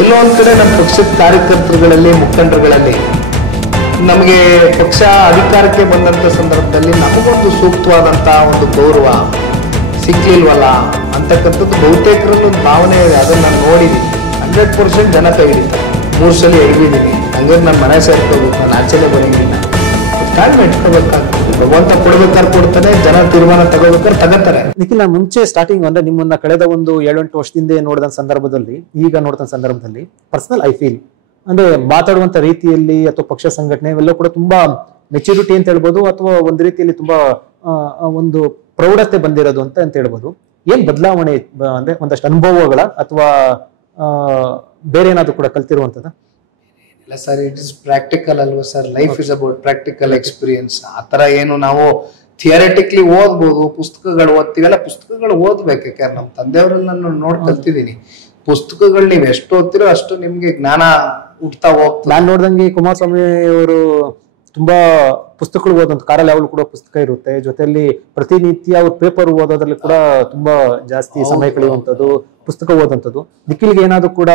ಎಲ್ಲೋ ಒಂದ್ ಕಡೆ ನಮ್ಮ ಪಕ್ಷದ ಕಾರ್ಯಕರ್ತರುಗಳಲ್ಲಿ ಮುಖಂಡರುಗಳಲ್ಲಿ ನಮಗೆ ಪಕ್ಷ ಅಧಿಕಾರಕ್ಕೆ ಬಂದಂತ ಸಂದರ್ಭದಲ್ಲಿ ನಮಗೊಂದು ಸೂಕ್ತವಾದಂತ ಒಂದು ಗೌರವ ಸಿಕ್ಲಿಲ್ವಲ್ಲ ಅಂತಕ್ಕಂಥದ್ದು ಬಹುತೇಕರಲ್ಲಿ ಒಂದು ಭಾವನೆ ಇದೆ. ಅದನ್ನ ನಾನು ನೋಡಿದ್ದೀನಿ. 100% ಜನ ಕೈ ಹಿಡಿತಾರೆ. 3 ಸಲ ಎಡವಿದ್ದೀನಿ. ಹಂಗಾಗಿ ನಾನು ಮನೆ ಸೇರ್ಕೋಬೇಕು, ನಾನು ಆಚೆನೆ ಬರೋಂಗಿಲ್ಲ. ತಾಳ್ಮೆ ಇಟ್ಕೋಬೇಕಾಗ್ತದೆ. ಭಗವಂತ ಕೊಡ್ಬೇಕಾದ್ರೆ ಕೊಡ್ತಾನೆ, ಜನ ತೀರ್ಮಾನ ತಗೋಬೇಕಾದ್ರೆ ತಗೋತಾರೆ. ನಿಖಿಲ್, ನಾನು ಮುಂಚೆ ಸ್ಟಾರ್ಟಿಂಗ್ ಅಂದ್ರೆ ನಿಮ್ಮನ್ನ ಕಳೆದ ಒಂದು 7-8 ವರ್ಷದಿಂದ ನೋಡಿದ ಸಂದರ್ಭದಲ್ಲಿ, ಈಗ ನೋಡಿದ ಸಂದರ್ಭದಲ್ಲಿ ಪರ್ಸನಲ್ ಐ ಫೀಲ್ ಅಂದ್ರೆ ಮಾತಾಡುವಂತ ರೀತಿಯಲ್ಲಿ ಅಥವಾ ಪಕ್ಷ ಸಂಘಟನೆ ಇವೆಲ್ಲ ಕೂಡ ತುಂಬಾ ಮೆಚುರಿಟಿ ಅಂತ ಹೇಳ್ಬೋದು, ಅಥವಾ ಒಂದು ರೀತಿಯಲ್ಲಿ ತುಂಬಾ ಒಂದು ಪ್ರೌಢತೆ ಬಂದಿರೋದು ಅಂತ ಹೇಳ್ಬೋದು. ಏನ್ ಬದಲಾವಣೆ ಅಂದ್ರೆ ಒಂದಷ್ಟು ಅನುಭವಗಳ ಅಥವಾ ಬೇರೆ ಏನಾದ್ರು ಕೂಡ ಕಲ್ತಿರುವಂತದ? ಇಲ್ಲ ಸರ್, ಇಟ್ ಇಸ್ ಪ್ರಾಕ್ಟಿಕಲ್ ಅಲ್ವಾ sir. Life is about practical experience. ಆತರ ಏನು ನಾವು ಥಿಯರಿಟಿಕ್ಲಿ ಓದ್ಬೋದು, ಪುಸ್ತಕಗಳು ಓದ್ತೀವಲ್ಲ, ಪುಸ್ತಕಗಳು ಓದ್ಬೇಕು. ಯಾಕಂದ್ರೆ ನಮ್ಮ ತಂದೆಯವರೆಲ್ಲ ನಾನು ನೋಡಿ ಕಲ್ತಿದ್ದೀನಿ. ಪುಸ್ತಕಗಳು ನೀವು ಎಷ್ಟು ಓದ್ತಿರೋ ಅಷ್ಟು ನಿಮ್ಗೆ ಜ್ಞಾನ ಹುಡ್ತಾ ಹೋಗ್ತದೆ. ನಾನ್ ನೋಡ್ದಂಗೆ ಕುಮಾರಸ್ವಾಮಿ ಅವರು ತುಂಬಾ ಪುಸ್ತಕಗಳು ಓದಂತ, ಕಾರಲ್ಲಿ ಯಾವಾಗಲೂ ಕೂಡ ಪುಸ್ತಕ ಇರುತ್ತೆ, ಜೊತೆಯಲ್ಲಿ ಪ್ರತಿನಿತ್ಯ ಅವ್ರ ಪೇಪರ್ ಓದೋದ್ರಲ್ಲಿ ಕೂಡ ತುಂಬಾ ಜಾಸ್ತಿ ಸಮಯ ಕಳೆಯುವಂಥದ್ದು, ಪುಸ್ತಕ ಓದಂಥದ್ದು. ನಿಖಿಲ್ಗೆ ಏನಾದ್ರು ಕೂಡ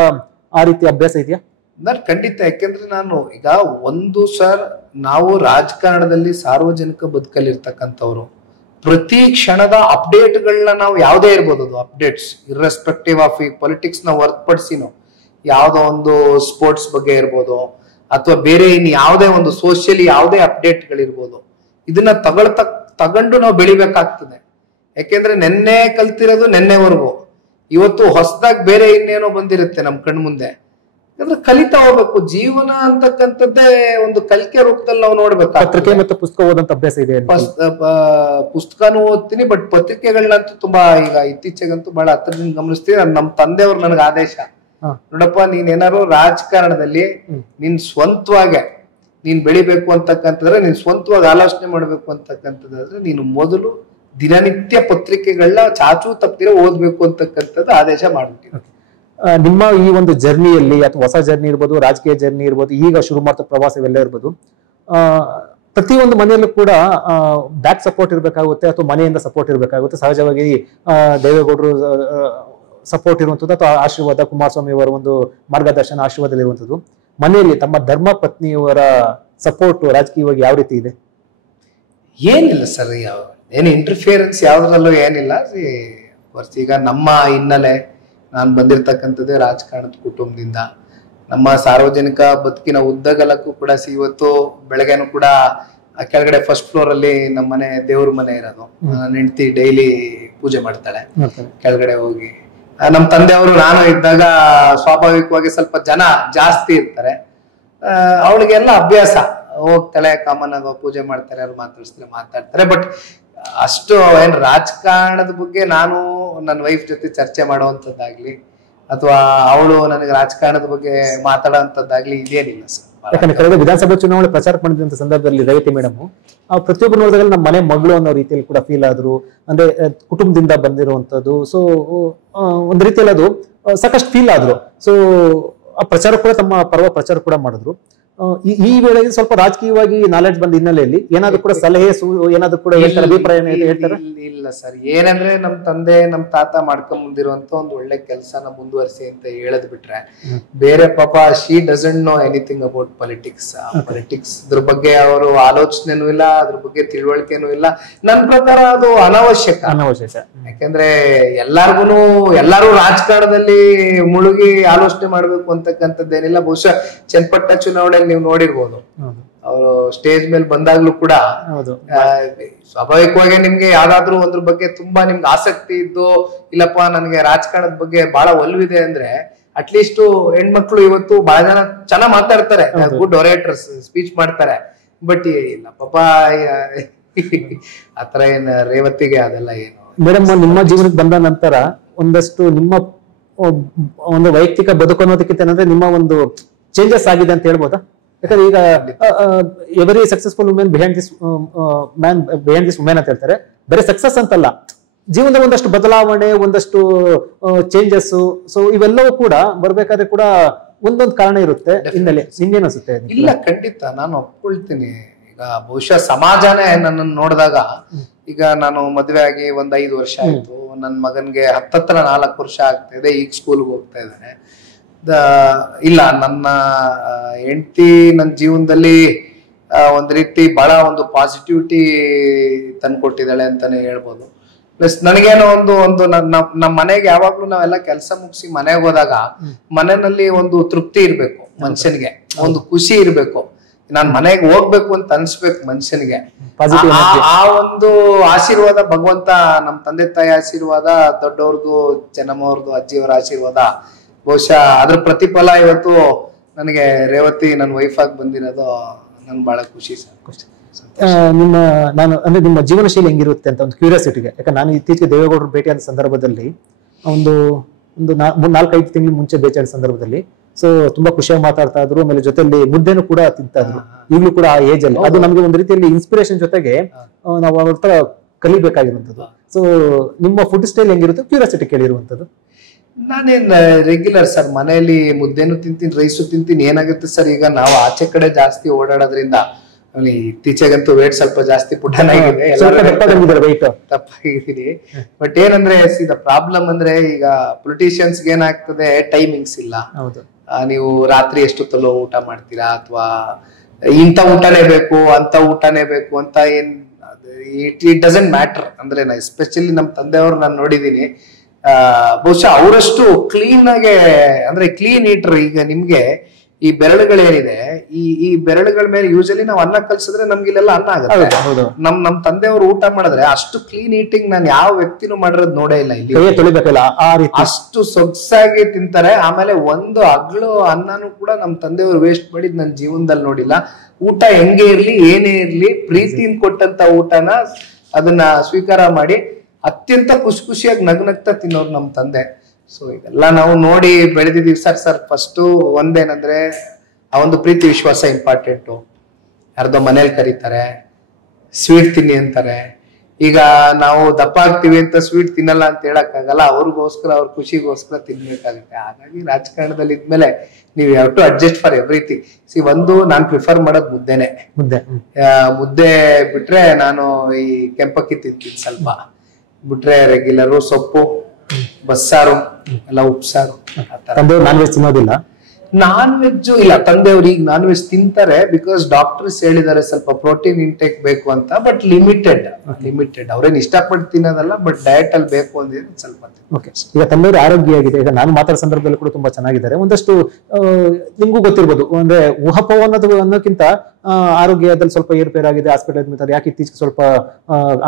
ಆ ರೀತಿ ಅಭ್ಯಾಸ ಇದೆಯಾ? ನಾನು ಖಂಡಿತ. ಯಾಕೆಂದ್ರೆ ನಾನು ಈಗ ಒಂದು ಸರ್, ನಾವು ರಾಜಕಾರಣದಲ್ಲಿ ಸಾರ್ವಜನಿಕ ಬದುಕಲ್ಲಿರ್ತಕ್ಕಂಥವ್ರು ಪ್ರತಿ ಕ್ಷಣದ ಅಪ್ಡೇಟ್ಗಳನ್ನ ನಾವು ಯಾವುದೇ ಇರ್ಬೋದು, ಅದು ಅಪ್ಡೇಟ್ಸ್ ಇರ್ರೆಸ್ಪೆಕ್ಟಿವ್ ಆಫ್ ಈ ಪೊಲಿಟಿಕ್ಸ್ ನ ಹೊರತುಪಡಿಸಿನೋ ಯಾವುದೋ ಒಂದು ಸ್ಪೋರ್ಟ್ಸ್ ಬಗ್ಗೆ ಇರ್ಬೋದು ಅಥವಾ ಬೇರೆ ಇನ್ ಯಾವುದೇ ಒಂದು ಸೋಷಿಯಲಿ ಯಾವುದೇ ಅಪ್ಡೇಟ್ಗಳಿರ್ಬೋದು, ಇದನ್ನ ತಗೊಂಡು ನಾವು ಬೆಳಿಬೇಕಾಗ್ತದೆ. ಯಾಕೆಂದ್ರೆ ನೆನ್ನೆ ಕಲ್ತಿರೋದು ನೆನ್ನೆವರೆಗೂ, ಇವತ್ತು ಹೊಸದಾಗಿ ಬೇರೆ ಇನ್ನೇನೋ ಬಂದಿರುತ್ತೆ ನಮ್ ಕಣ್ ಮುಂದೆ. ಯಾಕಂದ್ರೆ ಕಲಿತಾ ಹೋಗ್ಬೇಕು. ಜೀವನ ಅಂತಕ್ಕಂಥದ್ದೇ ಒಂದು ಕಲಿಕೆ ರೂಪದಲ್ಲಿ ನಾವು ನೋಡ್ಬೇಕು. ಪತ್ರಿಕೆ ಮತ್ತು ಪುಸ್ತಕ ಓದಂತ ಅಭ್ಯಾಸ ಇದೆ? ಪುಸ್ತಕನೂ ಓದ್ತೀನಿ, ಬಟ್ ಪತ್ರಿಕೆಗಳನ್ನಂತೂ ತುಂಬಾ ಈಗ ಇತ್ತೀಚೆಗಂತೂ ಬಹಳ ಹತ್ರದಿಂದ ಗಮನಿಸ್ತೀನಿ. ನಮ್ಮ ತಂದೆಯವ್ರು ನನಗೆ ಆದೇಶ, ನೋಡಪ್ಪ, ನೀನ್ ಏನಾರು ರಾಜಕಾರಣದಲ್ಲಿ ನೀನ್ ಸ್ವಂತವಾಗಿ ನೀನ್ ಬೆಳಿಬೇಕು ಅಂತಕ್ಕಂಥದ್ರೆ, ನೀನ್ ಸ್ವಂತವಾಗಿ ಆಲೋಚನೆ ಮಾಡ್ಬೇಕು ಅಂತಕ್ಕಂಥದ್ದಾದ್ರೆ ನೀನು ಮೊದಲು ದಿನನಿತ್ಯ ಪತ್ರಿಕೆಗಳನ್ನ ಚಾಚು ತಪ್ಪದಿರ ಓದ್ಬೇಕು ಅಂತಕ್ಕಂಥದ್ದು ಆದೇಶ ಮಾಡ್ಬಿಟ್ಟಿದೆ. ನಿಮ್ಮ ಈ ಒಂದು ಜರ್ನಿಯಲ್ಲಿ, ಅಥವಾ ಹೊಸ ಜರ್ನಿ ಇರ್ಬೋದು, ರಾಜಕೀಯ ಜರ್ನಿ ಇರ್ಬೋದು, ಈಗ ಶುರು ಮಾಡ್ತಾ ಪ್ರವಾಸ ಇವೆಲ್ಲ ಇರ್ಬೋದು, ಪ್ರತಿಯೊಂದು ಮನೆಯಲ್ಲೂ ಕೂಡ ಬ್ಯಾಕ್ ಸಪೋರ್ಟ್ ಇರಬೇಕಾಗುತ್ತೆ ಅಥವಾ ಮನೆಯಿಂದ ಸಪೋರ್ಟ್ ಇರಬೇಕಾಗುತ್ತೆ. ಸಹಜವಾಗಿ ದೇವೇಗೌಡರು ಸಪೋರ್ಟ್ ಇರುವಂಥದ್ದು ಅಥವಾ ಆಶೀರ್ವಾದ, ಕುಮಾರಸ್ವಾಮಿ ಅವರ ಒಂದು ಮಾರ್ಗದರ್ಶನ ಆಶೀರ್ವಾದದಲ್ಲಿ ಇರುವಂಥದ್ದು. ಮನೆಯಲ್ಲಿ ತಮ್ಮ ಧರ್ಮ ಪತ್ನಿಯವರ ಸಪೋರ್ಟ್ ರಾಜಕೀಯವಾಗಿ ಯಾವ ರೀತಿ ಇದೆ? ಏನಿಲ್ಲ ಸರ್, ಏನು ಇಂಟರ್ಫಿಯರೆನ್ಸ್ ಯಾವ್ದ್ರಲ್ಲೂ ಏನಿಲ್ಲ. ಈಗ ನಮ್ಮ ಹಿನ್ನೆಲೆ, ನಾನು ಬಂದಿರ್ತಕ್ಕಂಥದ್ದೇ ರಾಜಕಾರಣದ ಕುಟುಂಬದಿಂದ. ನಮ್ಮ ಸಾರ್ವಜನಿಕ ಬದುಕಿನ ಉದ್ದಗಲಕ್ಕೂ ಕೂಡ ಇವತ್ತು ಬೆಳಗ್ಗೆನೂ ಕೂಡ ಕೆಳಗಡೆ ಫಸ್ಟ್ ಫ್ಲೋರ್ ಅಲ್ಲಿ ನಮ್ಮ ಮನೆ ದೇವ್ರ ಮನೆ ಇರೋದು. ನನ್ನ ಹೆಂಡತಿ ಡೈಲಿ ಪೂಜೆ ಮಾಡ್ತಾಳೆ ಕೆಳಗಡೆ ಹೋಗಿ. ನಮ್ಮ ತಂದೆಯವರು ನಾನು ಇದ್ದಾಗ ಸ್ವಾಭಾವಿಕವಾಗಿ ಸ್ವಲ್ಪ ಜನ ಜಾಸ್ತಿ ಇರ್ತಾರೆ, ಅವಳಿಗೆಲ್ಲ ಅಭ್ಯಾಸ, ಹೋಗ್ತಾಳೆ ಕಾಮನ್ ಆಗ ಪೂಜೆ ಮಾಡ್ತಾರೆ, ಅವ್ರು ಮಾತಾಡ್ತಾರೆ. ಬಟ್ ಅಷ್ಟು ಏನ್ ರಾಜಕಾರಣದ ಬಗ್ಗೆ ನಾನು ನನ್ನ ವೈಫ್ ಜೊತೆ ಚರ್ಚೆ ಮಾಡುವಂತದ್ದಾಗ್ಲಿ ಅಥವಾ ಅವಳು ನನಗೆ ರಾಜಕಾರಣದ ಬಗ್ಗೆ ಮಾತಾಡೋಂಥದ್ದಾಗ್ಲಿ ಇದೇನಿಲ್ಲ ಸರ್. ಯಾಕಂದ್ರೆ ಕಳೆದ ವಿಧಾನಸಭಾ ಚುನಾವಣೆ ಪ್ರಚಾರ ಮಾಡಿದಂತ ಸಂದರ್ಭದಲ್ಲಿ ರೇವತಿ ಮೇಡಮ್ ಪ್ರತಿಯೊಬ್ಬರು ನೋಡಿದಾಗ ನಮ್ಮ ಮನೆ ಮಗಳು ಅನ್ನೋ ರೀತಿಯಲ್ಲಿ ಕೂಡ ಫೀಲ್ ಆದ್ರು. ಅಂದ್ರೆ ಕುಟುಂಬದಿಂದ ಬಂದಿರುವಂತದ್ದು. ಸೊ ಒಂದ್ ರೀತಿಯಲ್ಲಿ ಅದು ಸಾಕಷ್ಟು ಫೀಲ್ ಆದ್ರು. ಸೊ ಆ ಪ್ರಚಾರ ಕೂಡ, ತಮ್ಮ ಪರ್ವ ಪ್ರಚಾರ ಕೂಡ ಮಾಡಿದ್ರು. ಈ ವೇಳೆಗೆ ಸ್ವಲ್ಪ ರಾಜಕೀಯವಾಗಿ ನಾಲೆಡ್ಜ್ ಬಂದ ಹಿನ್ನೆಲೆಯಲ್ಲಿ ಏನಾದ್ರು ಕೂಡ ಸಲಹೆ ಏನಾದ್ರು ಕೂಡ ಅಭಿಪ್ರಾಯ ಹೇಳ್ತಾರೆ? ಇಲ್ಲ ಸರ್, ಏನಂದ್ರೆ ನಮ್ ತಂದೆ ನಮ್ ತಾತ ಮಾಡ್ಕೊಂಡ್ ಮುಂದಿರುವಂತ ಒಂದು ಒಳ್ಳೆ ಕೆಲಸನ ಮುಂದುವರಿಸಿ ಅಂತ ಹೇಳದ್ ಬಿಟ್ರೆ ಬೇರೆ ಪಾಪ she doesn't know anything about politics. ಇದ್ರ ಬಗ್ಗೆ ಅವರು ಆಲೋಚನೆನೂ ಇಲ್ಲ, ಅದ್ರ ಬಗ್ಗೆ ತಿಳುವಳಿಕೆನೂ ಇಲ್ಲ. ನನ್ ಪ್ರಕಾರ ಅದು ಅನಾವಶ್ಯಕ. ಯಾಕಂದ್ರೆ ಎಲ್ಲಾರು ರಾಜಕಾರಣದಲ್ಲಿ ಮುಳುಗಿ ಆಲೋಚನೆ ಮಾಡ್ಬೇಕು ಅಂತಕ್ಕಂಥದ್ದೇನಿಲ್ಲ. ಬಹುಶಃ ಚನ್ನಪಟ್ಟಣ ಚುನಾವಣೆಯಲ್ಲಿ ನೀವು ನೋಡಿರ್ಬೋದು, ಅವರು ಸ್ಟೇಜ್ ಮೇಲೆ ಬಂದಾಗ್ಲೂ ಕೂಡ ಸ್ವಾಭಾವಿಕವಾಗಿ ನಿಮ್ಗೆ ಯಾವ್ದಾದ್ರು ಒಂದ್ರ ಬಗ್ಗೆ ತುಂಬಾ ನಿಮ್ಗೆ ಆಸಕ್ತಿ ಇದ್ದು, ಇಲ್ಲಪ್ಪ ನನಗೆ ರಾಜಕಾರಣದ ಬಗ್ಗೆ ಬಹಳ ಒಲವಿದೆ ಅಂದ್ರೆ ಅಟ್ಲೀಸ್ಟ್ ಹೆಣ್ಮಕ್ಳು ಇವತ್ತು ಬಹಳ ಜನ ಚೆನ್ನಾಗ್ ಮಾತಾಡ್ತಾರೆ, ಗುಡ್ ಒರೇಟರ್ಸ್, ಸ್ಪೀಚ್ ಮಾಡ್ತಾರೆ. ಬಟ್ ಇಲ್ಲ ಪಾಪ ಆತರ ಏನ್ ರೇವತಿಗೆ ಅದೆಲ್ಲ ಏನು. ಮೇಡಮ್, ನಿಮ್ಮ ಜೀವನಕ್ಕೆ ಬಂದ ನಂತರ ಒಂದಷ್ಟು ನಿಮ್ಮ ಒಂದು ವೈಯಕ್ತಿಕ ಬದುಕು ಅನ್ನೋದಕ್ಕಿಂತ ಏನಂದ್ರೆ ನಿಮ್ಮ ಒಂದು ಚೇಂಜಸ್ ಆಗಿದೆ ಅಂತ ಹೇಳ್ಬೋದಾ? ಯಾಕಂದ್ರೆ ಈಗ every successful women behind this women ಅಂತ ಹೇಳ್ತಾರೆ. ಬರೀ ಸಕ್ಸಸ್ ಅಂತಲ್ಲ, ಜೀವನದ ಒಂದಷ್ಟು ಬದಲಾವಣೆ, ಒಂದಷ್ಟು ಚೇಂಜಸ್. ಸೊ ಇವೆಲ್ಲವೂ ಕೂಡ ಬರ್ಬೇಕಾದ್ರೆ ಕೂಡ ಒಂದೊಂದು ಕಾರಣ ಇರುತ್ತೆ ಹಿನ್ನೆಲೆ. ನಿಮ್ಗೇನ್ ಅನ್ಸುತ್ತೆ? ಇಲ್ಲ, ಖಂಡಿತ ನಾನು ಒಪ್ಕೊಳ್ತೀನಿ. ಈಗ ಬಹುಶಃ ಸಮಾಜನೇ ನನ್ನನ್ನು ನೋಡಿದಾಗ, ಈಗ ನಾನು ಮದ್ವೆ ಆಗಿ 5 ವರ್ಷ ಆಯ್ತು, ನನ್ನ ಮಗನ್ಗೆ 4 ವರ್ಷ ಆಗ್ತಾ ಇದೆ, ಈಗ ಸ್ಕೂಲ್ಗೆ ಹೋಗ್ತಾ ಇದ್ದಾನೆ. ಇಲ್ಲ, ನನ್ನ ಹೆಂಡತಿ ನನ್ನ ಜೀವನದಲ್ಲಿ ಒಂದ್ ರೀತಿ ಬಹಳ ಒಂದು ಪಾಸಿಟಿವಿಟಿ ತಂದ್ಕೊಟ್ಟಿದ್ದಾಳೆ ಅಂತಾನೆ ಹೇಳ್ಬೋದು. ಪ್ಲಸ್ ನನಗೇನೋ ಒಂದು ನಮ್ಮ ಮನೆಗೆ ಯಾವಾಗ್ಲೂ ನಾವೆಲ್ಲ ಕೆಲಸ ಮುಗಿಸಿ ಮನೆಗೆ ಹೋದಾಗ ಮನೆಯಲ್ಲಿ ಒಂದು ತೃಪ್ತಿ ಇರ್ಬೇಕು ಮನುಷ್ಯನಿಗೆ, ಒಂದು ಖುಷಿ ಇರ್ಬೇಕು, ನಾನ್ ಮನೆಗೆ ಹೋಗ್ಬೇಕು ಅಂತ ಅನ್ಸ್ಬೇಕು ಮನುಷ್ಯನಿಗೆ. ಆ ಒಂದು ಆಶೀರ್ವಾದ ಭಗವಂತ, ನಮ್ ತಂದೆ ತಾಯಿ ಆಶೀರ್ವಾದ, ದೊಡ್ಡವ್ರದ್ದು, ಚೆನ್ನಮ್ಮವ್ರದ್ದು, ಅಜ್ಜಿಯವರ ಆಶೀರ್ವಾದ, ಬಹುಶಃ ಅದ್ರ ಪ್ರತಿಫಲ ಇವತ್ತು ನನಗೆ ರೇವತಿ ನನ್ನ ವೈಫ್ ಆಗಿ ಬಂದಿರೋದು ನನ್ಗೆ ಬಹಳ ಖುಷಿ ಸರ್. ನಿಮ್ಮ ಜೀವನ ಶೈಲಿ ಹೆಂಗಿರುತ್ತೆ ಅಂತ ಒಂದು ಕ್ಯೂರಿಯಾಸಿಟಿಗೆ, ಯಾಕಂದ್ರೆ ನಾನು ಇತ್ತೀಚೆಗೆ ದೇವೇಗೌಡರು ಭೇಟಿಯಾದ ಸಂದರ್ಭದಲ್ಲಿ ಒಂದು 4-5 ತಿಂಗಳು ಮುಂಚೆ ಭೇಟಿಯಾದ ಸಂದರ್ಭದಲ್ಲಿ ಸೊ ತುಂಬಾ ಖುಷಿಯಾಗಿ ಮಾತಾಡ್ತಾ ಇದ್ರು. ಆಮೇಲೆ ಜೊತೆಲಿ ಮುದ್ದೆನೂ ಕೂಡ ತಿಂತಾ ಇದ್ರು. ಈಗಲೂ ಕೂಡ ಆ ಏಜ್ ಅಲ್ಲಿ ಅದು ನಮ್ಗೆ ಒಂದು ರೀತಿಯಲ್ಲಿ ಇನ್ಸ್ಪಿರೇಷನ್ ಜೊತೆಗೆ ನಾವು ಅವ್ರ ಹತ್ರ ಕಲಿಬೇಕಾಗಿರುವಂತದ್ದು. ಸೊ ನಿಮ್ಮ ಫುಡ್ ಸ್ಟೈಲ್ ಹೆಂಗಿರುತ್ತೆ ಕ್ಯೂರಿಯಾಸಿಟಿ ಕೇಳಿರುವಂತದ್ದು. ನಾನೇನ್ ರೆಗ್ಯುಲರ್ ಸರ್, ಮನೆಯಲ್ಲಿ ಮುದ್ದೆನು ತಿಂತೀನಿ, ರೈಸು ತಿಂತೀನಿ. ಏನಾಗುತ್ತೆ ಸರ್, ಈಗ ನಾವು ಆಚೆ ಕಡೆ ಜಾಸ್ತಿ ಓಡಾಡೋದ್ರಿಂದ ಇತ್ತೀಚೆಗಂತೂ ವೇಟ್ ಸ್ವಲ್ಪ ಜಾಸ್ತಿ ಪುಟ್ಟನಾಗಿದೆ, ತಪ್ಪಾಗಿದ್ದೀನಿ. ಬಟ್ ಏನಂದ್ರೆ ದ ಪ್ರಾಬ್ಲಮ್ ಅಂದ್ರೆ ಈಗ ಪೊಲಿಟಿಷಿಯನ್ಸ್ ಏನಾಗ್ತದೆ, ಟೈಮಿಂಗ್ಸ್ ಇಲ್ಲ. ನೀವು ರಾತ್ರಿ ಎಷ್ಟೊತ್ತಲ್ಲೋ ಊಟ ಮಾಡ್ತೀರಾ, ಅಥವಾ ಇಂಥ ಊಟನೇ ಬೇಕು ಅಂತ ಊಟನೇ ಬೇಕು ಅಂತ ಏನ್, ಇಟ್ ಡಸಂಟ್ ಮ್ಯಾಟರ್. ಅಂದ್ರೆ ಎಸ್ಪೆಷಲಿ ನಮ್ ತಂದೆಯವ್ರು ನಾನು ನೋಡಿದೀನಿ, ಬಹುಶಃ ಅವರಷ್ಟು ಕ್ಲೀನ್ ಆಗಿ, ಅಂದ್ರೆ ಕ್ಲೀನ್ ಈಟರ್. ಈಗ ನಿಮ್ಗೆ ಈ ಬೆರಳುಗಳೇನಿದೆ, ಈ ಬೆರಳುಗಳ ಮೇಲೆ ಯೂಶಲಿ ನಾವು ಅನ್ನ ಕಲ್ಸಿದ್ರೆ ನಮ್ಗೆ ಇಲ್ಲೆಲ್ಲ ಅನ್ನ ಆಗುತ್ತೆ. ನಮ್ ತಂದೆಯವರು ಊಟ ಮಾಡಿದ್ರೆ ಅಷ್ಟು ಕ್ಲೀನ್ ಈಟಿಂಗ್ ನಾನು ಯಾವ ವ್ಯಕ್ತಿನೂ ಮಾಡಿರೋದು ನೋಡೇ ಇಲ್ಲ ಇಲ್ಲಿ. ಅಷ್ಟು ಸೊಗ್ಸಾಗಿ ತಿಂತಾರೆ. ಆಮೇಲೆ ಒಂದು ಅಗ್ಳು ಅನ್ನನೂ ಕೂಡ ನಮ್ ತಂದೆಯವರು ವೇಸ್ಟ್ ಮಾಡಿದ್ ನನ್ನ ಜೀವನದಲ್ಲಿ ನೋಡಿಲ್ಲ. ಊಟ ಹೆಂಗೆ ಇರ್ಲಿ, ಏನೇ ಇರ್ಲಿ, ಪ್ರೀತಿಯಿಂದ ಕೊಟ್ಟಂತ ಊಟನ ಅದನ್ನ ಸ್ವೀಕಾರ ಮಾಡಿ ಅತ್ಯಂತ ಖುಷಿಯಾಗಿ ನಗ್ನಗ್ತಾ ತಿನ್ನೋರು ನಮ್ ತಂದೆ. ಸೊ ಇದೆಲ್ಲ ನಾವು ನೋಡಿ ಬೆಳೆದಿದೀವಿ ಸರ್. ಫಸ್ಟ್ ಒಂದೇನಂದ್ರೆ ಆ ಒಂದು ಪ್ರೀತಿ ವಿಶ್ವಾಸ ಇಂಪಾರ್ಟೆಂಟು. ಯಾರ್ದೋ ಮನೇಲಿ ಕರೀತಾರೆ, ಸ್ವೀಟ್ ತಿನ್ನಿ ಅಂತಾರೆ. ಈಗ ನಾವು ದಪ್ಪ ಆಗ್ತೀವಿ ಅಂತ ಸ್ವೀಟ್ ತಿನ್ನಲ್ಲ ಅಂತ ಹೇಳಕ್ಕಾಗಲ್ಲ, ಅವ್ರಿಗೋಸ್ಕರ, ಅವ್ರ ಖುಷಿಗೋಸ್ಕರ ತಿನ್ಬೇಕಾಗುತ್ತೆ. ಹಾಗಾಗಿ ರಾಜಕಾರಣದಲ್ಲಿ ಇದ್ಮೇಲೆ ನೀವು have to adjust for everything. ನಾನ್ ಪ್ರಿಫರ್ ಮಾಡೋದು ಮುದ್ದೆ ಬಿಟ್ರೆ ನಾನು ಈ ಕೆಂಪಕ್ಕಿ ತಿಂತೀನಿ ಸ್ವಲ್ಪ. ಬಿಟ್ರೆ ರೆಗ್ಯುಲರು ಸೊಪ್ಪು, ಬಸ್ಸಾರು, ಎಲ್ಲ ಉಪ್ಸಾರು. ನಾನ್ ವೆಜ್ ತಿನ್ನೋದಿಲ್ಲ. ನಾನ್ ವೆಜ್ ಇಲ್ಲ, ತಂದೆಯವ್ರು ಈಗ ನಾನ್ ವೆಜ್ ತಿಂತಾರೆ, ಬಿಕಾಸ್ ಡಾಕ್ಟರ್ಸ್ ಹೇಳಿದ್ದಾರೆ ಸ್ವಲ್ಪ ಪ್ರೋಟೀನ್ ಇಂಟೇಕ್ ಬೇಕು ಅಂತ. But limited. ಅವ್ರೇನ್ ಇಷ್ಟಪಟ್ಟು ತಿನ್ನೋದಲ್ಲ, ಬಟ್ ಡಯಟ್ ಅಲ್ಲಿ ಬೇಕು ಅಂದ್ರೆ ಸ್ವಲ್ಪ. ಈಗ ತಂದೆಯವರು ಆರೋಗ್ಯ ಆಗಿದೆ. ಈಗ ನಾನು ಮಾತಾಡೋ ಸಂದರ್ಭದಲ್ಲಿ ಕೂಡ ತುಂಬಾ ಚೆನ್ನಾಗಿದ್ದಾರೆ. ಒಂದಷ್ಟು ನಿಮ್ಗೂ ಗೊತ್ತಿರ್ಬೋದು, ಅಂದ್ರೆ ಊಹಾಪೋಹ ಅನ್ನೋದಕ್ಕಿಂತ ಆರೋಗ್ಯದಲ್ಲಿ ಸ್ವಲ್ಪ ಏರ್ಪೇರಾಗಿದೆ, ಹಾಸ್ಪಿಟಲ್ ಯಾಕೆ ಇತ್ತೀಚೆಗೆ ಸ್ವಲ್ಪ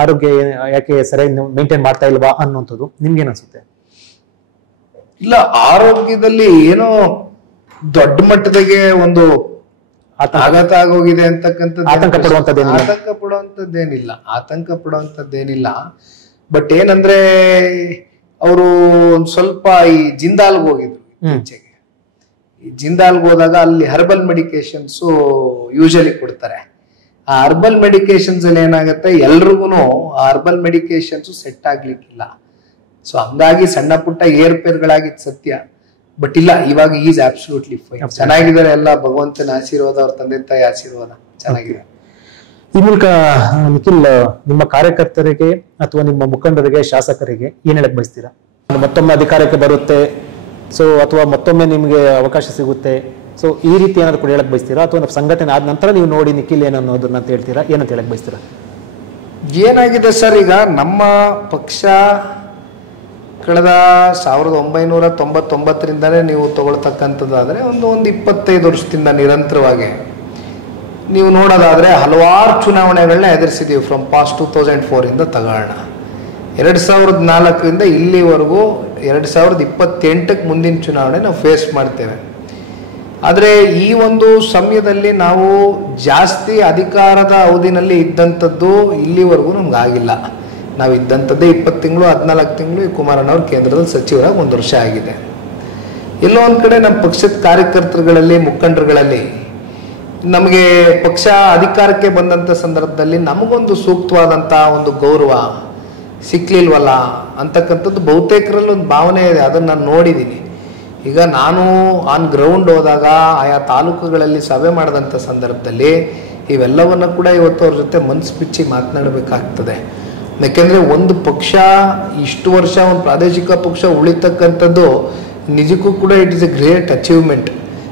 ಆರೋಗ್ಯ ಯಾಕೆ ಸರಿಯಾಗಿ ಮೇಂಟೈನ್ ಮಾಡ್ತಾ ಇಲ್ವಾ ಅನ್ನೋಂಥದ್ದು ನಿಮ್ಗೇನ್ ಅನ್ಸುತ್ತೆ? ಇಲ್ಲ, ಆರೋಗ್ಯದಲ್ಲಿ ಏನೋ ದೊಡ್ಡ ಮಟ್ಟದಾಗೆ ಒಂದು ಆಘಾತ ಆಗೋಗಿದೆ ಅಂತಕ್ಕಂಥದ್ದು ಆತಂಕ ಪಡುವಂತದ್ದೇನಿಲ್ಲ. ಬಟ್ ಏನಂದ್ರೆ ಅವರು ಒಂದ್ ಸ್ವಲ್ಪ ಈ ಜಿಂದಾಲ್ಗೆ ಹೋಗಿದ್ರು ಈಚೆಗೆ. ಈ ಜಿಂದಾಲ್ಗೆ ಹೋದಾಗ ಅಲ್ಲಿ ಹರ್ಬಲ್ ಮೆಡಿಕೇಶನ್ಸ್ ಯೂಶಲಿ ಕೊಡ್ತಾರೆ. ಆ ಹರ್ಬಲ್ ಮೆಡಿಕೇಶನ್ಸ್ ಅಲ್ಲಿ ಏನಾಗುತ್ತೆ, ಎಲ್ರಿಗೂ ಆ ಹರ್ಬಲ್ ಮೆಡಿಕೇಶನ್ಸ್ ಸೆಟ್ ಆಗ್ಲಿಕ್ಕಿಲ್ಲ. ಸೊ ಹಂಗಾಗಿ ಸಣ್ಣ ಪುಟ್ಟ ಏರ್ಪೇರ್ಗಳಾಗಿದ್ ಸತ್ಯ. ಬಟ್ ಇಲ್ಲ, ಇವಾಗ ಈಸ್ ಅಬ್ಸಲ್ಯೂಟ್ಲಿ ಫೈನ್, ಚೆನ್ನಾಗಿದ್ದಾರೆ. ಎಲ್ಲ ಭಗವಂತನ ಆಶೀರ್ವಾದ, ಅವ್ರ ತಂದೆ ತಾಯಿ ಆಶೀರ್ವಾದ, ಚೆನ್ನಾಗಿದೆ. ಈ ಮೂಲಕ ನಿಖಿಲ್, ನಿಮ್ಮ ಕಾರ್ಯಕರ್ತರಿಗೆ ಅಥವಾ ನಿಮ್ಮ ಮುಖಂಡರಿಗೆ, ಶಾಸಕರಿಗೆ ಏನ್ ಹೇಳಕ್ ಬಯಸ್ತೀರಾ? ಮತ್ತೊಮ್ಮೆ ಅಧಿಕಾರಕ್ಕೆ ಬರುತ್ತೆ, ಸೊ ಅಥವಾ ಮತ್ತೊಮ್ಮೆ ನಿಮ್ಗೆ ಅವಕಾಶ ಸಿಗುತ್ತೆ, ಸೊ ಈ ರೀತಿ ಏನಾದ್ರು ಕೂಡ ಹೇಳಕ್ ಬಯಸ್ತೀರಾ? ಅಥವಾ ಸಂಘಟನೆ ಆದ ನಂತರ ನೀವು ನೋಡಿ ನಿಖಿಲ್ ಏನನ್ನೋದನ್ನ ಅಂತ ಹೇಳ್ತೀರಾ? ಏನಂತ ಹೇಳಕ್ ಬಯಸ್ತೀರಾ? ಏನಾಗಿದೆ ಸರ್, ಈಗ ನಮ್ಮ ಪಕ್ಷ ಕಳೆದ 1999ರಿಂದನೇ ನೀವು ತಗೊಳ್ತಕ್ಕಂಥದ್ದಾದ್ರೆ ಒಂದು 25 ವರ್ಷದಿಂದ ನಿರಂತರವಾಗಿ ನೀವು ನೋಡೋದಾದ್ರೆ ಹಲವಾರು ಚುನಾವಣೆಗಳನ್ನ ಎದುರಿಸಿದೀವಿ. ಫ್ರಮ್ ಪಾಸ್ಟ್ 2004 ತಗೋಣ, 2004ರಿಂದ ಇಲ್ಲಿವರೆಗೂ 2028ಕ್ಕೆ ಮುಂದಿನ ಚುನಾವಣೆ ನಾವು ಫೇಸ್ ಮಾಡ್ತೇವೆ. ಆದರೆ ಈ ಒಂದು ಸಮಯದಲ್ಲಿ ನಾವು ಜಾಸ್ತಿ ಅಧಿಕಾರದ ಅವಧಿನಲ್ಲಿ ಇದ್ದಂಥದ್ದು ಇಲ್ಲಿವರೆಗೂ ನಮ್ಗೆ ಆಗಿಲ್ಲ. ನಾವು ಇದ್ದಂಥದ್ದೇ 20 ತಿಂಗಳು, 14 ತಿಂಗಳು. ಈ ಕುಮಾರಣ್ಣವ್ರ ಕೇಂದ್ರದಲ್ಲಿ ಸಚಿವರಾಗಿ 1 ವರ್ಷ ಆಗಿದೆ. ಎಲ್ಲೋ ಒಂದ್ ಕಡೆ ನಮ್ಮ ಪಕ್ಷದ ಕಾರ್ಯಕರ್ತರುಗಳಲ್ಲಿ, ಮುಖಂಡರುಗಳಲ್ಲಿ ನಮಗೆ ಪಕ್ಷ ಅಧಿಕಾರಕ್ಕೆ ಬಂದಂಥ ಸಂದರ್ಭದಲ್ಲಿ ನಮಗೊಂದು ಸೂಕ್ತವಾದಂಥ ಒಂದು ಗೌರವ ಸಿಕ್ಲಿಲ್ವಲ್ಲ ಅಂತಕ್ಕಂಥದ್ದು ಬಹುತೇಕರಲ್ಲಿ ಒಂದು ಭಾವನೆ ಇದೆ. ಅದನ್ನು ನಾನು ನೋಡಿದ್ದೀನಿ. ಈಗ ನಾನು ಆನ್ ಗ್ರೌಂಡ್ ಹೋದಾಗ, ಆಯಾ ತಾಲೂಕುಗಳಲ್ಲಿ ಸಭೆ ಮಾಡಿದಂಥ ಸಂದರ್ಭದಲ್ಲಿ ಇವೆಲ್ಲವನ್ನ ಕೂಡ ಇವತ್ತು ಅವ್ರ ಜೊತೆ ಮನಸ್ಸು ಬಿಚ್ಚಿ ಮಾತನಾಡಬೇಕಾಗ್ತದೆ. ಯಾಕೆಂದರೆ ಒಂದು ಪಕ್ಷ ಇಷ್ಟು ವರ್ಷ ಒಂದು ಪ್ರಾದೇಶಿಕ ಪಕ್ಷ ಉಳಿತಕ್ಕಂಥದ್ದು ನಿಜಕ್ಕೂ ಕೂಡ it is A great achievement.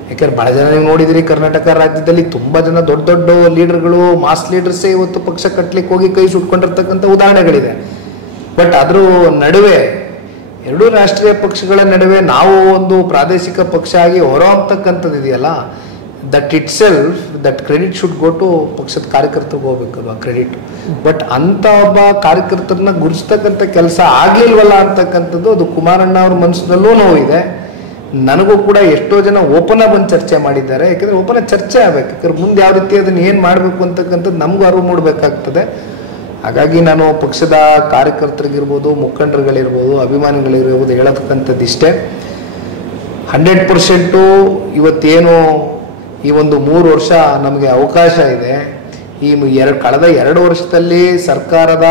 ಯಾಕಂದ್ರೆ ಭಾಳ ಜನ ನೀವು ನೋಡಿದ್ರಿ, ಕರ್ನಾಟಕ ರಾಜ್ಯದಲ್ಲಿ ತುಂಬ ಜನ ದೊಡ್ಡ ದೊಡ್ಡ ಲೀಡರ್ಗಳು, ಮಾಸ್ ಲೀಡರ್ಸೇ ಇವತ್ತು ಪಕ್ಷ ಕಟ್ಟಲಿಕ್ಕೆ ಹೋಗಿ ಕೈ ಸುಟ್ಕೊಂಡಿರ್ತಕ್ಕಂಥ ಉದಾಹರಣೆಗಳಿದೆ. ಬಟ್ ಅದ್ರ ನಡುವೆ ಎರಡೂ ರಾಷ್ಟ್ರೀಯ ಪಕ್ಷಗಳ ನಡುವೆ ನಾವು ಒಂದು ಪ್ರಾದೇಶಿಕ ಪಕ್ಷ ಆಗಿ ಹೊರೋ ಅಂತಕ್ಕಂಥದ್ದು ಇದೆಯಲ್ಲ, that itself that credit should go to ಪಕ್ಷದ ಕಾರ್ಯಕರ್ತರಿಗೆ ಹೋಗ್ಬೇಕಲ್ವಾ ಕ್ರೆಡಿಟ್. ಬಟ್ ಅಂಥ ಒಬ್ಬ ಕಾರ್ಯಕರ್ತರನ್ನ ಗುರುಸ್ತಕ್ಕಂಥ ಕೆಲಸ ಆಗ್ಲಿಲ್ವಲ್ಲ ಅಂತಕ್ಕಂಥದ್ದು ಅದು ಕುಮಾರಣ್ಣ ಅವ್ರ ಮನಸ್ಸಿನಲ್ಲೂ ನೋವಿದೆ. ನನಗೂ ಕೂಡ ಎಷ್ಟೋ ಜನ ಓಪನ್ ಆಗಿ ಬಂದು ಚರ್ಚೆ ಮಾಡಿದ್ದಾರೆ. ಯಾಕಂದ್ರೆ ಓಪನ್ ಆಗಿ ಚರ್ಚೆ ಆಗ್ಬೇಕು, ಯಾಕಂದ್ರೆ ಮುಂದೆ ಯಾವ ರೀತಿ ಅದನ್ನ ಏನು ಮಾಡಬೇಕು ಅಂತಕ್ಕಂಥದ್ದು ನಮಗೂ ಅರಿವು ಮೂಡಬೇಕಾಗ್ತದೆ. ಹಾಗಾಗಿ ನಾನು ಪಕ್ಷದ ಕಾರ್ಯಕರ್ತರಿಗಿರ್ಬೋದು, ಮುಖಂಡರುಗಳಿರ್ಬೋದು, ಅಭಿಮಾನಿಗಳಿರ್ಬೋದು ಹೇಳತಕ್ಕಂಥದ್ದು ಇಷ್ಟೇ, 100% ಇವತ್ತೇನು ಈ ಒಂದು 3 ವರ್ಷ ನಮಗೆ ಅವಕಾಶ ಇದೆ. ಈ ಕಳೆದ 2 ವರ್ಷದಲ್ಲಿ ಸರ್ಕಾರದ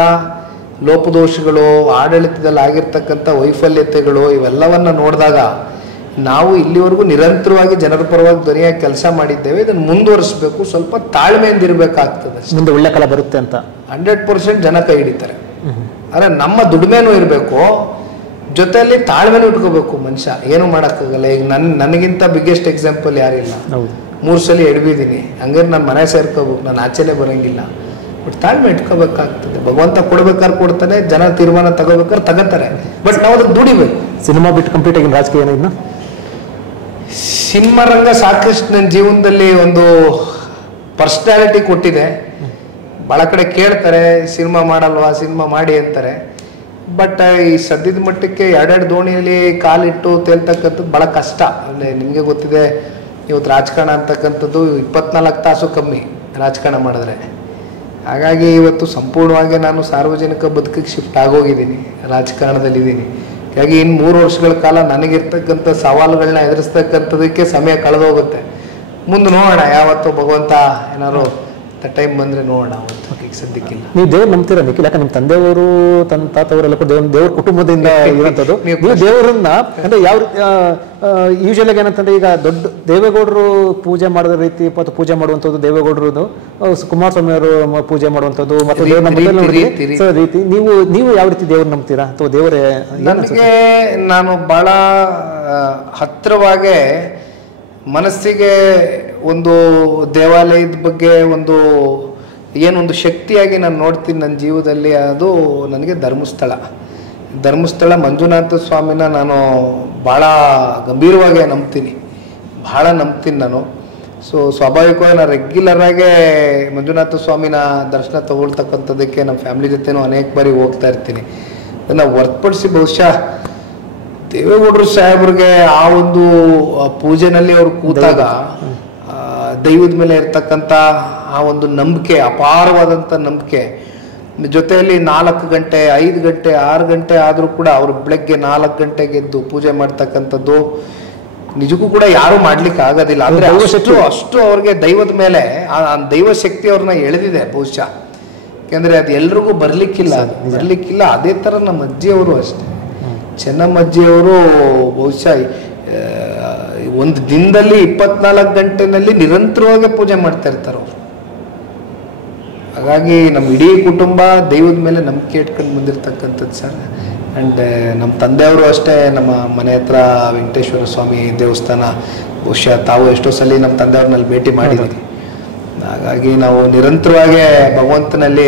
ಲೋಪದೋಷಗಳು, ಆಡಳಿತದಲ್ಲಿ ಆಗಿರ್ತಕ್ಕಂಥ ವೈಫಲ್ಯತೆಗಳು ಇವೆಲ್ಲವನ್ನ ನೋಡಿದಾಗ ನಾವು ಇಲ್ಲಿವರೆಗೂ ನಿರಂತರವಾಗಿ ಜನರ ಪರವಾಗಿ ಧ್ವನಿಯಾಗಿ ಕೆಲಸ ಮಾಡಿದ್ದೇವೆ. ಇದನ್ನು ಮುಂದುವರಿಸಬೇಕು, ಸ್ವಲ್ಪ ತಾಳ್ಮೆಯಿಂದ ಇರಬೇಕಾಗ್ತದೆ. ಮುಂದೆ ಒಳ್ಳೆ ಕಾಲ ಬರುತ್ತೆ ಅಂತ 100% ಜನ ಕೈ ಹಿಡಿತಾರೆ. ಆದರೆ ನಮ್ಮ ದುಡಿಮೆನೂ ಇರಬೇಕು, ಜೊತೆಯಲ್ಲಿ ತಾಳ್ಮೆನೂ ಇಟ್ಕೋಬೇಕು. ಮನುಷ್ಯ ಏನು ಮಾಡೋಕ್ಕಾಗಲ್ಲ. ಈಗ ನನಗಿಂತ ಬಿಗ್ಗೆಸ್ಟ್ ಎಕ್ಸಾಂಪಲ್ ಯಾರಿಲ್ಲ. 3 ಸಲ ಎಡಬಿದ್ದೀನಿ, ಹಂಗಾರೆ ನಾನು ಮನೆ ಸೇರ್ಕೋಬೇಕು, ನಾನು ಆಚೆನೆ ಬರೋಂಗಿಲ್ಲ. ಬಟ್ ತಾಳ್ಮೆ ಇಟ್ಕೋಬೇಕಾಗ್ತದೆ. ಭಗವಂತ ಕೊಡ್ಬೇಕಾದ್ರೆ ಕೊಡ್ತಾನೆ, ಜನ ತೀರ್ಮಾನ ತಗೋಬೇಕಾದ್ರೆ ತಗೋತಾರೆ. ಬಟ್ ನಾವು ಅದಕ್ಕೆ ದುಡಿಬೇಕು. ಸಿನಿಮಾ ಬಿಟ್ಟು ಕಂಪ್ಲೀಟ್ ಆಗಿ ರಾಜಕೀಯ ಏನಿಲ್ಲ. ಸಿನಿಮಾ ರಂಗ ಸಾಕಷ್ಟು ನನ್ನ ಜೀವನದಲ್ಲಿ ಒಂದು ಪರ್ಸನಾಲಿಟಿ ಕೊಟ್ಟಿದೆ. ಭಾಳ ಕಡೆ ಕೇಳ್ತಾರೆ ಸಿನಿಮಾ ಮಾಡಲ್ವಾ, ಸಿನಿಮಾ ಮಾಡಿ ಅಂತಾರೆ. ಬಟ್ ಈ ಸದ್ಯದ ಮಟ್ಟಕ್ಕೆ 2 ದೋಣಿಯಲ್ಲಿ ಕಾಲಿಟ್ಟು ತೇಲ್ತಕ್ಕಂಥದ್ದು ಭಾಳ ಕಷ್ಟ. ಅಂದರೆ ನಿಮಗೆ ಗೊತ್ತಿದೆ, ಇವತ್ತು ರಾಜಕಾರಣ ಅಂತಕ್ಕಂಥದ್ದು 24 ತಾಸು ಕಮ್ಮಿ ರಾಜಕಾರಣ ಮಾಡಿದ್ರೆ. ಹಾಗಾಗಿ ಇವತ್ತು ಸಂಪೂರ್ಣವಾಗಿ ನಾನು ಸಾರ್ವಜನಿಕ ಬದುಕಿಗೆ ಶಿಫ್ಟ್ ಆಗೋಗಿದ್ದೀನಿ, ರಾಜಕಾರಣದಲ್ಲಿದ್ದೀನಿ. ಹಾಗಾಗಿ ಇನ್ನು 3 ವರ್ಷಗಳ ಕಾಲ ನನಗಿರ್ತಕ್ಕಂಥ ಸವಾಲುಗಳನ್ನ ಎದುರಿಸ್ತಕ್ಕಂಥದಕ್ಕೆ ಸಮಯ ಕಳೆದೋಗುತ್ತೆ. ಮುಂದೆ ನೋಡೋಣ, ಯಾವತ್ತೂ ಭಗವಂತ ಏನಾದ್ರು ಟೈಮ್ ಬಂದರೆ ನೋಡೋಣ. ಈಗ ಸದ್ಯಕ್ಕಿಲ್ಲ. ನೀವು ದೇವ್ರು ನಂಬ್ತೀರಾ ನಿಖಿಲ್? ಯಾಕೆ ನಿಮ್ಮ ತಂದೆಯವರು, ತನ್ನ ತಾತವರೆಲ್ಲ ದೇವ್ರ ಕುಟುಂಬದಿಂದ ಇರುವಂಥದ್ದು. ನೀವು ದೇವರನ್ನ ಅಂದ್ರೆ ಯಾವ ಯೂಶಲ್ ಆಗಿ ಏನಂತಂದ್ರೆ, ಈಗ ದೊಡ್ಡ ದೇವೇಗೌಡರು ಪೂಜೆ ಮಾಡಿದ ರೀತಿ ಮತ್ತು ಪೂಜೆ ಮಾಡುವಂಥದ್ದು, ದೇವೇಗೌಡರು ಕುಮಾರಸ್ವಾಮಿ ಅವರು ಪೂಜೆ ಮಾಡುವಂಥದ್ದು ಮತ್ತು ರೀತಿ ನೀವು ಯಾವ ರೀತಿ ದೇವ್ರು ನಂಬ್ತೀರಾ ಅಥವಾ ದೇವರೇ? ನನಗೆ ನಾನು ಬಹಳ ಹತ್ತಿರವಾಗೇ ಮನಸ್ಸಿಗೆ ಒಂದು ದೇವಾಲಯದ ಬಗ್ಗೆ ಏನೊಂದು ಶಕ್ತಿಯಾಗಿ ನಾನು ನೋಡ್ತೀನಿ ನನ್ನ ಜೀವನದಲ್ಲಿ. ಅದು ನನಗೆ ಧರ್ಮಸ್ಥಳ ಮಂಜುನಾಥ ಸ್ವಾಮಿನ ನಾನು ಭಾಳ ಗಂಭೀರವಾಗಿ ನಂಬ್ತೀನಿ ನಾನು. ಸೊ ಸ್ವಾಭಾವಿಕವಾಗಿ ನಾನು ರೆಗ್ಯುಲರಾಗೇ ಮಂಜುನಾಥ ಸ್ವಾಮಿನ ದರ್ಶನ ತಗೊಳ್ತಕ್ಕಂಥದ್ದಕ್ಕೆ ನಮ್ಮ ಫ್ಯಾಮಿಲಿ ಜೊತೆನೂ ಅನೇಕ ಬಾರಿ ಹೋಗ್ತಾ ಇರ್ತೀನಿ. ಅದನ್ನು ಹೊರತುಪಡಿಸಿ ಬಹುಶಃ ದೇವೇಗೌಡರು ಸಾಹೇಬ್ರಿಗೆ ಆ ಒಂದು ಪೂಜೆನಲ್ಲಿ ಅವರು ಕೂತಾಗ ದೈವದ ಮೇಲೆ ಇರ್ತಕ್ಕಂಥ ಆ ಒಂದು ನಂಬಿಕೆ, ಅಪಾರವಾದಂಥ ನಂಬಿಕೆ, ಜೊತೆಯಲ್ಲಿ 4 ಗಂಟೆ 5 ಗಂಟೆ 6 ಗಂಟೆ ಆದರೂ ಕೂಡ ಅವರು ಬೆಳಗ್ಗೆ 4 ಗಂಟೆಗೆ ಎದ್ದು ಪೂಜೆ ಮಾಡ್ತಕ್ಕಂಥದ್ದು ನಿಜಕ್ಕೂ ಕೂಡ ಯಾರೂ ಮಾಡ್ಲಿಕ್ಕೆ ಆಗೋದಿಲ್ಲ. ಅಂದರೆ ಅಷ್ಟು ಅವ್ರಿಗೆ ದೈವದ ಮೇಲೆ ಆ ದೈವ ಶಕ್ತಿ ಅವ್ರನ್ನ ಎಳೆದಿದೆ ಬಹುಶಃ. ಯಾಕೆಂದರೆ ಅದು ಎಲ್ರಿಗೂ ಬರಲಿಕ್ಕಿಲ್ಲ. ಅದೇ ಥರ ನಮ್ಮ ಅಜ್ಜಿಯವರು ಅಷ್ಟೇ, ಚೆನ್ನಮ್ಮಜ್ಜಿಯವರು ಬಹುಶಃ ಒಂದು ದಿನದಲ್ಲಿ 24 ಗಂಟೆನಲ್ಲಿ ನಿರಂತರವಾಗಿ ಪೂಜೆ ಮಾಡ್ತಾ ಇರ್ತಾರೆ ಅವರು. ಹಾಗಾಗಿ ನಮ್ಮ ಇಡೀ ಕುಟುಂಬ ದೈವದ ಮೇಲೆ ನಂಬಿಕೆ ಇಟ್ಕೊಂಡು ಬಂದಿರತಕ್ಕಂಥದ್ದು ಸರ್. ಆ್ಯಂಡ್ ನಮ್ಮ ತಂದೆಯವರು ಅಷ್ಟೇ, ನಮ್ಮ ಮನೆ ಹತ್ರ ವೆಂಕಟೇಶ್ವರ ಸ್ವಾಮಿ ದೇವಸ್ಥಾನ, ಬಹುಶಃ ತಾವು ಎಷ್ಟೋ ಸಲ ನಮ್ಮ ತಂದೆಯವ್ರನ್ನಲ್ಲಿ ಭೇಟಿ ಮಾಡಿದ್ದೀವಿ. ಹಾಗಾಗಿ ನಾವು ನಿರಂತರವಾಗಿ ಭಗವಂತನಲ್ಲಿ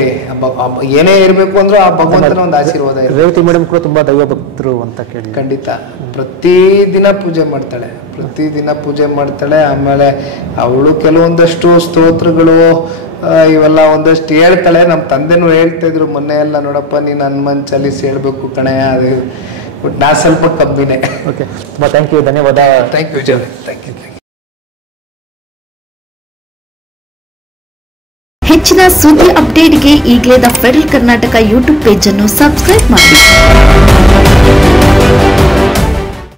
ಏನೇ ಇರಬೇಕು ಅಂದ್ರೂ ಆ ಭಗವಂತನ ಒಂದು ಆಶೀರ್ವಾದ. ರೇವತಿ ಮೇಡಮ್ ಕೂಡ ತುಂಬಾ ದೈವ ಭಕ್ತರು ಅಂತ ಕೇಳಿ. ಖಂಡಿತ ಪ್ರತಿದಿನ ಪೂಜೆ ಮಾಡ್ತಾಳೆ. ಆಮೇಲೆ ಅವಳು ಕೆಲವೊಂದಷ್ಟು ಸ್ತೋತ್ರಗಳು ಇವೆಲ್ಲ ಒಂದಷ್ಟು ಹೇಳ್ತಾಳೆ. ನಮ್ಮ ತಂದೆನೂ ಹೇಳ್ತಾ ಇದ್ರು ಮೊನ್ನೆ ಎಲ್ಲ, ನೋಡಪ್ಪ ನೀನು ಹನುಮಾನ್ ಚಾಲೀಸ್ ಹೇಳ್ಬೇಕು ಕಣಯ್ಯ, ಅದು ಬಟ್ ನಾ ಸ್ವಲ್ಪ ಕಮ್ಮಿನೇ. ಓಕೆ, ಥ್ಯಾಂಕ್ ಯು, ಧನ್ಯವಾದ. ಥ್ಯಾಂಕ್ ಯು ಜನ, ಥ್ಯಾಂಕ್ ಯು. ಹೆಚ್ಚಿನ ಸುದ್ದಿ ಅಪ್ಡೇಟ್ಗೆ ಈಗಲೇ the federal Karnataka YouTube page ಅನ್ನು ಸಬ್ಸ್ಕ್ರೈಬ್ ಮಾಡಿ.